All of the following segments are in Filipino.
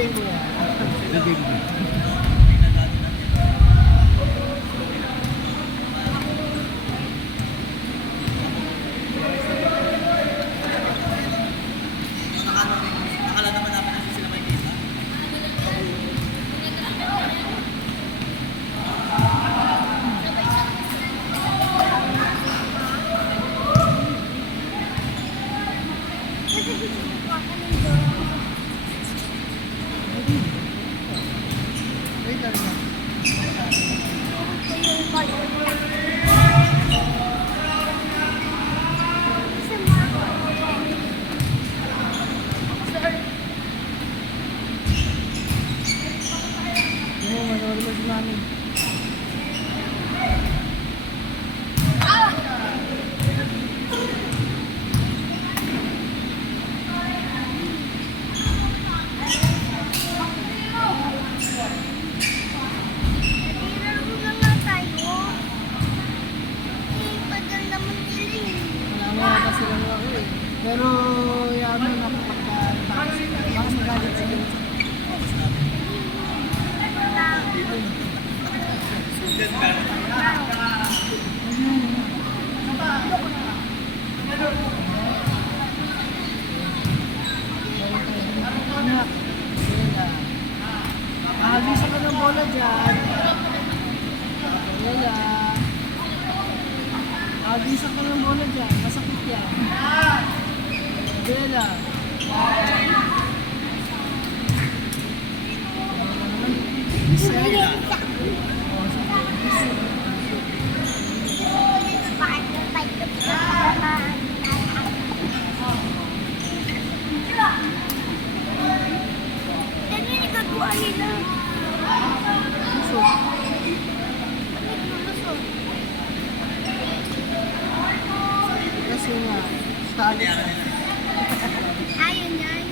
Bigay mo yan. Bigay mo. Pero yaman ako pagka baka magalit sila. Bisa ka ng bola dyan. Wala. Bisa ka ng bola dyan. Masakit yan. Bella. Kasi nga, style. Ayun yan.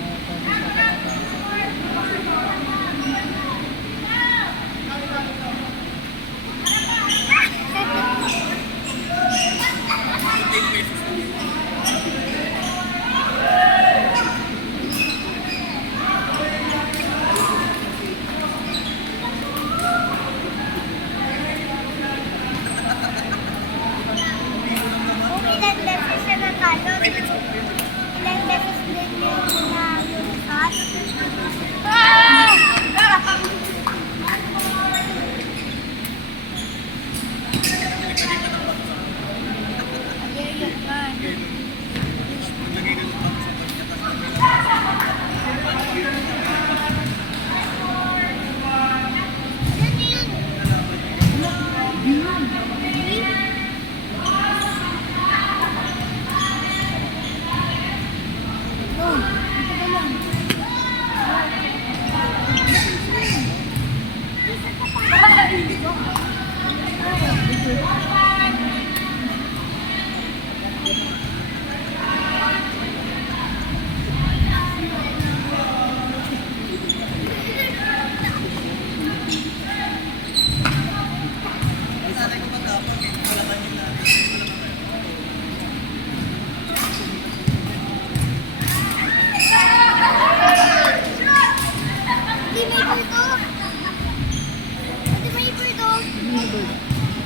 Ilang beses siya natalo. Ilang beses din yung nalukat.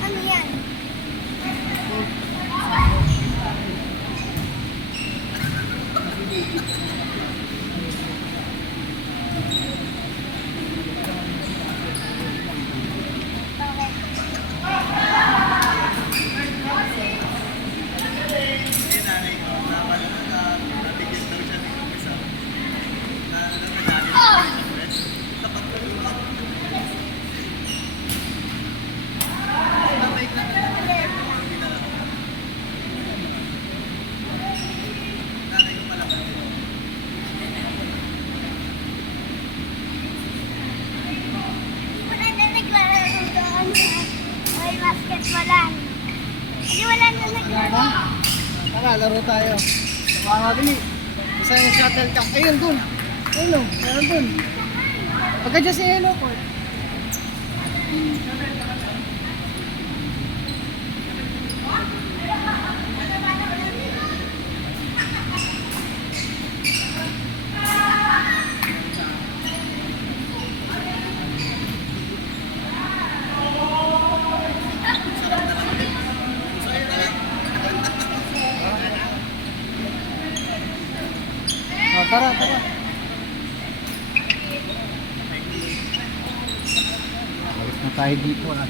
Ano yan? Basketballan. Hindi wala na naglaro. Tara, laro tayo. Mga bili. Isa yung shuttlecock. Ayun, dun. Ayun, o. Ayun, dun. Pagka dyan si Hello Court. Tara, tara. Balik na tayo dito. Ano?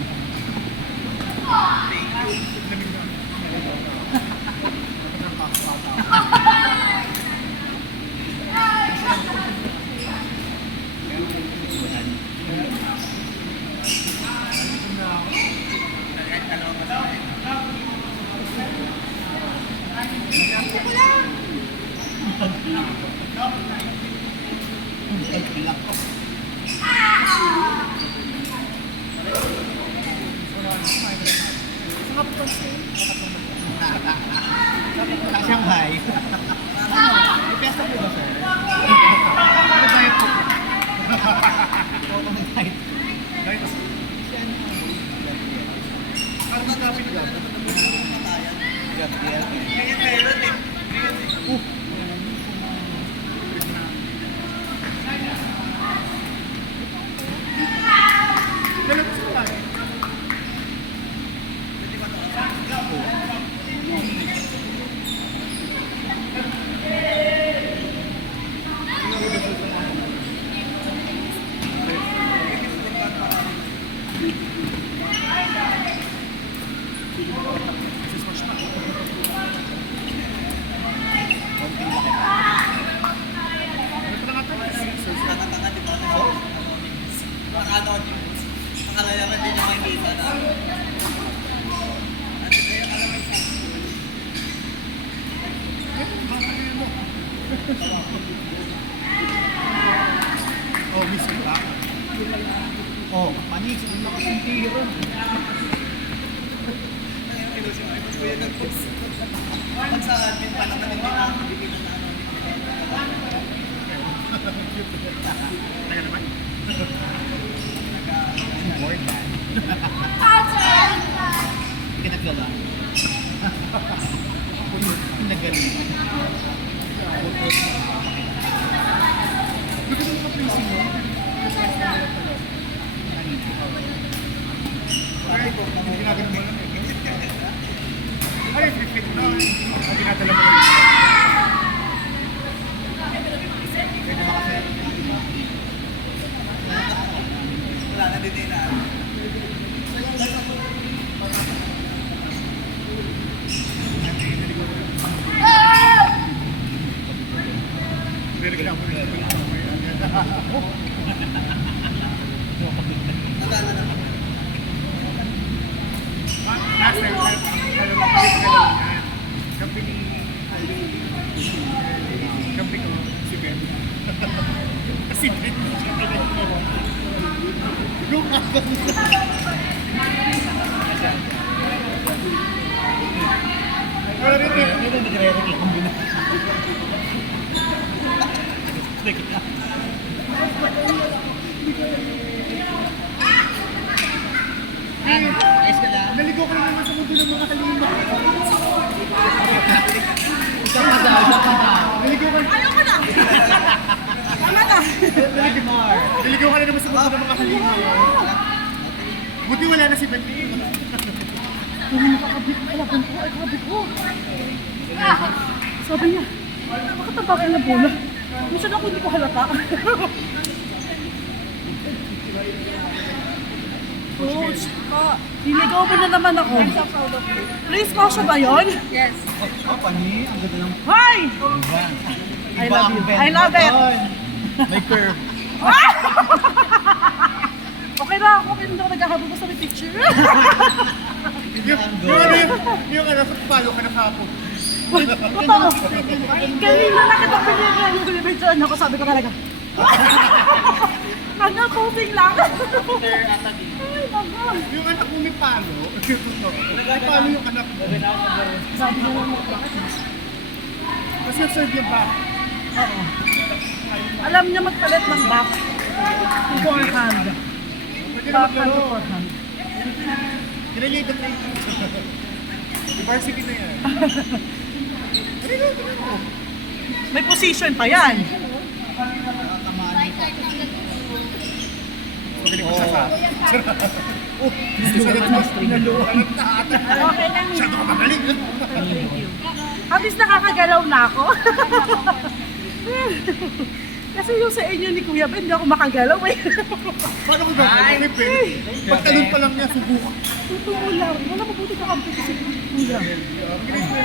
Shanghai. May pesta po ba, sir? Ano diet po? Oo, diet. Diet. Parang magkapit ka. Gabriel. Ngayon meron eh. Oh, miss ko ba? Oh, panik. Hindi ako sintiro. Pag sa atin pa naman hindi na bibigyan na Taga naman? Important. Hindi ka naglala. Nagaling. Bakit mo ka-placing mo? Hindi ginagano mo lang eh. Ay, flip na. Ang ginadala mo lang. Pwede ba kasi? Wala na din na. Last time, kampi ko, si Ben. Si Ben, siya pinag-iwan. Yung agad nila. Wala rin eh. Hindi na nagre-reklamo na. Ayos ka lang. Naligo ko naman sa mundo ng mga kalima. Isang pa daw. Naligo ka. Ayaw ko na. Tama na. Naligo ka na naman sa mundo ng mga kalima. Buti wala na si Bendy. Kung nakakabit ko, kalabang ko, ay kabit ko. Sabi niya, bakit ang bakal na bola? Minsan ako hindi ko halata. Coach, niligaw mo na naman ako. Race caution ba yun? Yes. Oh, pani, ang ganda ng... Hi! Iba. I love you. Iba I ang love it. May curve. Okay na ako, hindi ako naghahabol mo sa may picture. Yung ano, palo ka na kapon. Totoo. Kanina nakita ko yung binibidyoan ako, sabi ko talaga. Ano, posing lang. Ay, naku. Yung anak mo may palo. May palo yung anak mo. Sabi niya lang mga Kasi serve yung back. Oo. Alam niya magpalit ng back. Forehand. Backhand to forehand. Related na yun. Yung varsity na yan. May position pa yan. Magaling ko sa pa. Oh, salit mo. Naluhan na ata. Okay lang. Masyado ka magaling. At least nakakagalaw na ako. Kasi yung sa inyo ni Kuya Ben, hindi ako makagalaw eh. Paano ko gagawin? Pagtalon pa lang niya, subukan. Totoo lang. Wala mabuti ka kampi kasi Kuya.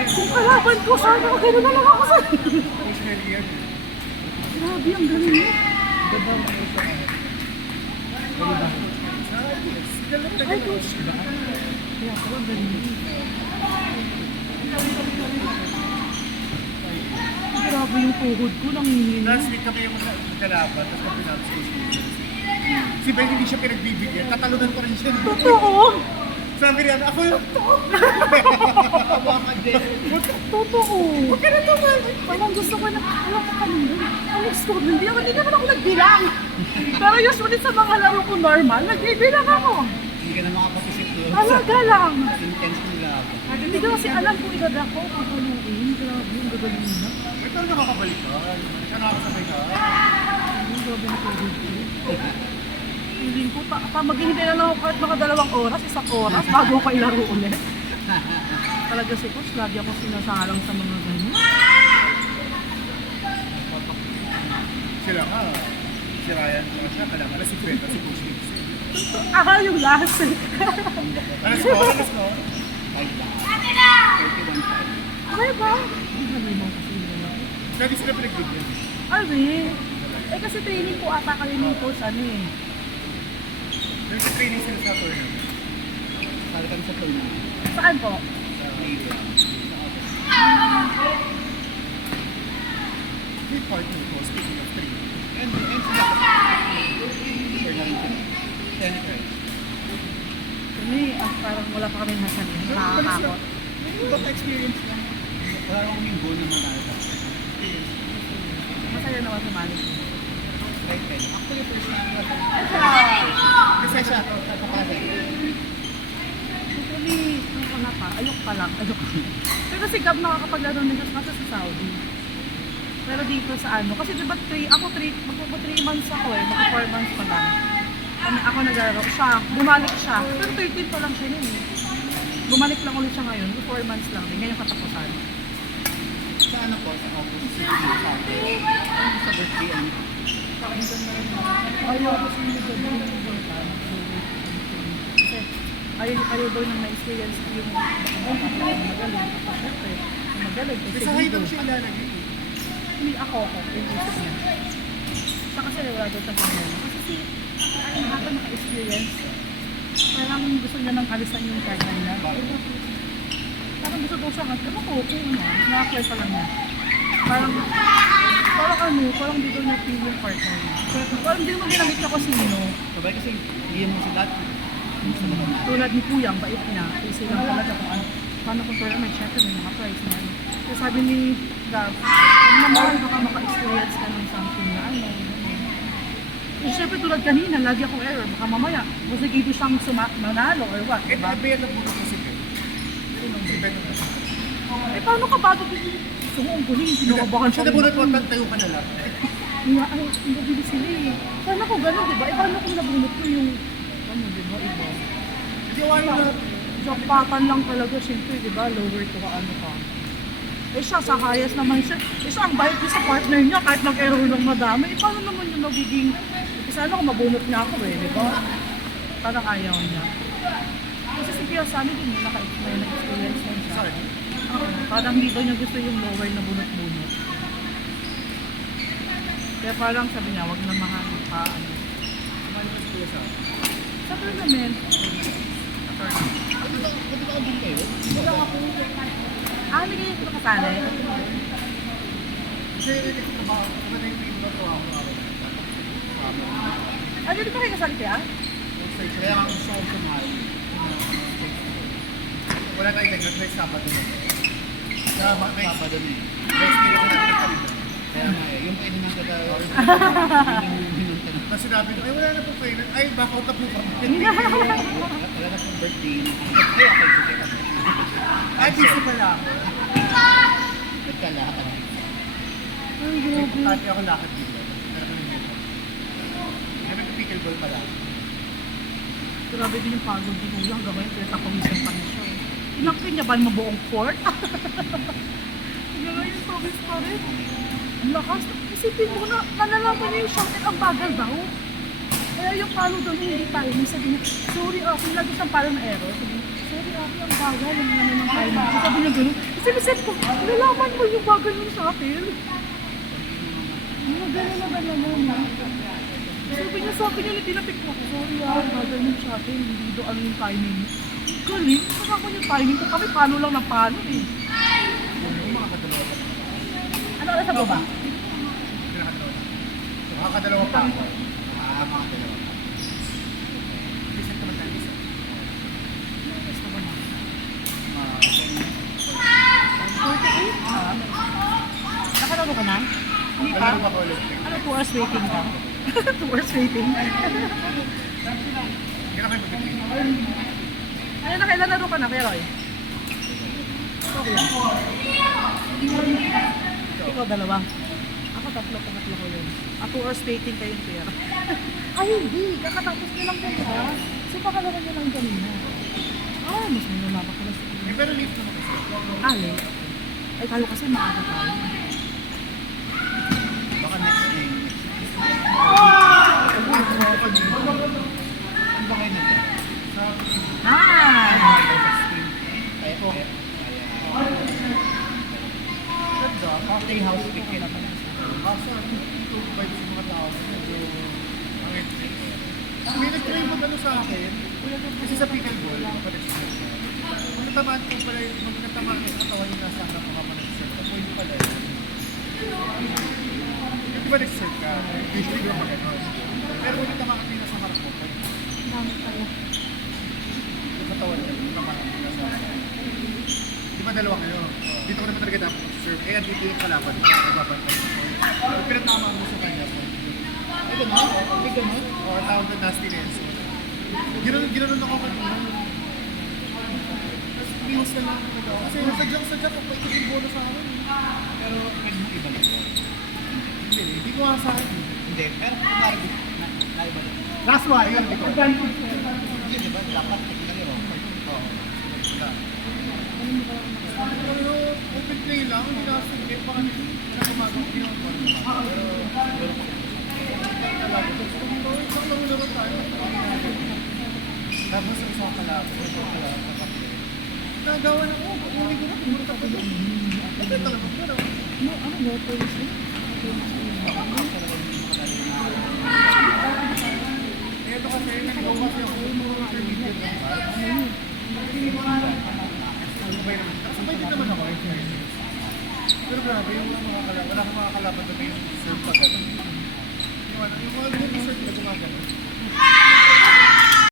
Kung kalaban ko, sana ako gano'n na lang ako sa... Grabe, ang galing niya. Ay, coach. Kaya ako, ang galing niya. Grabe yung tuhod ko, nanginginig. Last week kami yung magkalaban, tapos kami namin sa si Ben hindi siya pinagbibigyan, tatalunan pa rin siya. Totoo. Sabi niya, ako yung Totoo. Huwag ka na tumal. Parang gusto ko na, alam ko kanina. Alas ko, hindi naman ako nagbilang. Pero usually sa mga laro ko normal, nagbibilang ako. Hindi ka na makapag-isip doon. Talaga lang. Intense ng laban. Hindi ko kasi alam kung edad ako, papaluin. Grabe, yung gagaling na. Ba't talaga makakabalik ka? Siya nakakasabay ka? Yung grabe na COVID ko. Feeling ko, maghihintay na lang ako kahit mga 2 oras, 1 oras, bago ako ilaro ulit. Talaga si Coach, lagi ako sinasalang sa mga ganyan. Sila ka. Si Ryan, siya, kailangan na si Fred, si Coach Vince. Yung last. Ano score? Ano score? 5 lahat. 31-5. Ay ba? Ang halimaw kasi yun ako. Lagi sila pinagbibigyan. Ay, eh kasi training ko ata kami ng coach, ano eh. Nag-training sila sa tournament. Sali kami sa tournament. Saan po? Sa playground. May partner ko, speaking of training. And sila. Super na rin sila. Tennis rights. Kami, parang wala pa kami nasanin. Nakakakot. Ibang experience lang. Wala akong minggo na manalo. Masaya naman sa Malik. Right 10. Actually, first time ko. Kasi siya, Kapasay. Actually, ano ko na pa, ayok pa lang. Pero si Gab nakakapaglaro nila kasi sa Saudi. Pero dito sa ano, kasi diba magpo 3 months ako eh, magpo 4 months pa lang. Ako naglaro siya, bumalik siya. Pero 13 pa lang siya nun eh. Bumalik lang ulit siya ngayon, 4 months lang din, ngayon katapusan. Sa ano po? Sa August 6 sa atin. Sa birthday ano? Ayaw kasi yung kasi ayaw daw nang na-experience ko yung magaling. Tapos syempre, magaling. Kasi sa height siya ilalagay. hindi ako, yung isip niya. Siya kasi wala daw sa kanya. Kasi si habang naka-experience, parang gusto niya nang alisan yung partner niya. Parang gusto daw siya, ano ko, kung ano, nakakaya pa lang niya. Parang parang dito niya feel yung partner niya. Parang hindi naman ginamit niya kasi sino. Sabay kasi hindi mo si dati. Tulad ni Kuya, ang bait niya. Kasi lang talaga kung ano, paano kung tournament, syempre may mga prize na ano. Kaya sabi ni Gab, ano naman, baka maka-experience ka ng something na ano. Eh, syempre tulad kanina, lagi akong error, baka mamaya, basta gito siyang manalo or what, Eh, diba? Ben ang buto ko si Ben. Si Ben ang Eh, paano ka bago gusto mo ang guling, kinakabahan siya. Siya nabunot mo, tayo ka na lang. Ay, hindi sila eh. Paano ko gano'n, diba? Eh, paano kung nabunot ko yung, ano, diba, iba? Hindi ko ano na. Jackpotan lang talaga, siyempre, diba, lower to ka, ano ka. Eh siya, sa highest naman siya. Eh siya, ang bait niya sa partner niya, kahit nag-error lang madami. Eh, paano naman yung nagiging, eh, sana kung mabunot niya ako eh, diba? Parang ayaw niya. Kasi si Pia Sami din, naka-experience na siya. Sorry. Parang hindi daw niya gusto yung lower na bunot-bunot. Kaya parang sabi niya, wag na mahanap pa, ano. Kumali ko si Kuya sa Sa tournament, Pwede ba din kayo? hindi kayo ito kasali. Kasi nagtatrabaho, kapag na yung team na to ako. Dito pa kayo kasali kaya? Kaya nga gusto ko sumali. Wala tayong ganyan, may Sabado na. Kaya may Sabado na eh. next year na nagtatrabaho. Kaya nga eh, yung pwede nang gagawin. Yung binunta na. Tapos sinabi ko, ay wala na po kayo. Ay, baka out na po kami. Wala na pong birthday. Ay, okay, sige. Ay, busy pala ako. Nagkalakad. Ay, May grabe. pagkati ako lakad dito. Pero kami dito. Ay, nag-pickleball pala ako. Grabe din yung pagod din ko lang. Gawin, pinatapawisan pa niya siya. Inaktin niya ba yung mabuong court? Gano'n yung pawis pa rin. Ang lakas. Isipin mo na, nalalaman niya yung shot at ang bagal daw. Kaya yung palo daw niya hindi timing. Sabi niya, sorry Aki, lagi siyang palo na error. Sabi niya, sorry Aki, ang bagal, yung ano ng timing. Sabi niya gano'n. Sabi ko, nalalaman mo yung bagal yung sa akin. Gano'n na gano'n na. Sabi niya sa akin yung tinapik ko. Sorry bagal yung sa akin. Hindi doon ano yung timing. Galing, saka ko yung timing ko. Kami palo lang ng palo eh. Ano oras sa baba? Makakadalawa pa ako. Makakadalawa. Listen ka man tayo, listen. Basta ba na? 10. 48? Nakalaro ka na? Hindi pa? Kalaro pa ko ulit. Ano, 2 hours waiting ka? 2 hours waiting? Hindi na kayo magpipigil. Ano na, kailan laro ka na, Kuya Roy? Okay lang. Ikaw dalawa. Ako tatlo ko yun. 2 hours waiting kayo, Kuya Roy. Ay, hindi. Kakatapos nyo lang kayo, ha? So, pakalaro nyo lang kanina. Ay, mas may nalaman ko na sa Eh, pero late naman kasi. late. Ay, kalo kasi maaga tayo. Baka next day. Ano ba kayo nito? Hi! Ay, po. Ganda. Cocktail house pick na pala. Kaso ano, ito vibes sa mga tao. Medyo ang entry. May nag-try mag-ano sa akin. Kasi sa pickleball, makapalit-serve. Kung natamaan ko pala yung natamaan ko sa katawan yung nasa harap ko makapalit-serve. Tapos hindi pala yun. Hindi ba nag-serve ka? Usually di ba mag-ano? Pero kung natamaan ko yung nasa harap ko, Dami pala. yung katawan ko, yung natamaan ko yung nasa harap ko. Di ba dalawa kayo? Dito ko naman talaga dapat mag-serve. Eh, dito yung kalaban ko. Nagbabantay ko. Pero pinatamaan mo sa kanya. Ay, gano'n? Ay, gano'n? O, tawag na nastiness. Ginanon ako kanina. Tapos, pinis na lang ako. Kasi sadya ko, pag yung bolo sa akin. Pero pwede mo ibalik ko. Hindi ko nga sa akin. Hindi, pero kung naibalik. Last one, yun. Hindi ko. Hindi, di ba? Dapat technically okay. Oo. Pero, open play lang. Hindi na sige. Baka hindi na gumagawa. Hindi na gumagawa. Pero, isang laro tayo. Tapos sa isang kalaban, Nagawa na ko. Hindi ko na. Pumunta ko doon. Ito talaga. Pero, Ano, water is it? ito kasi, nag-go kasi ako. Intermediate lang ba? Sabay din naman ako. Pero grabe, yung mga kalaban. Wala akong mga kalaban na may serve pa gano'n. Yung mga ganyan serve na gumagano.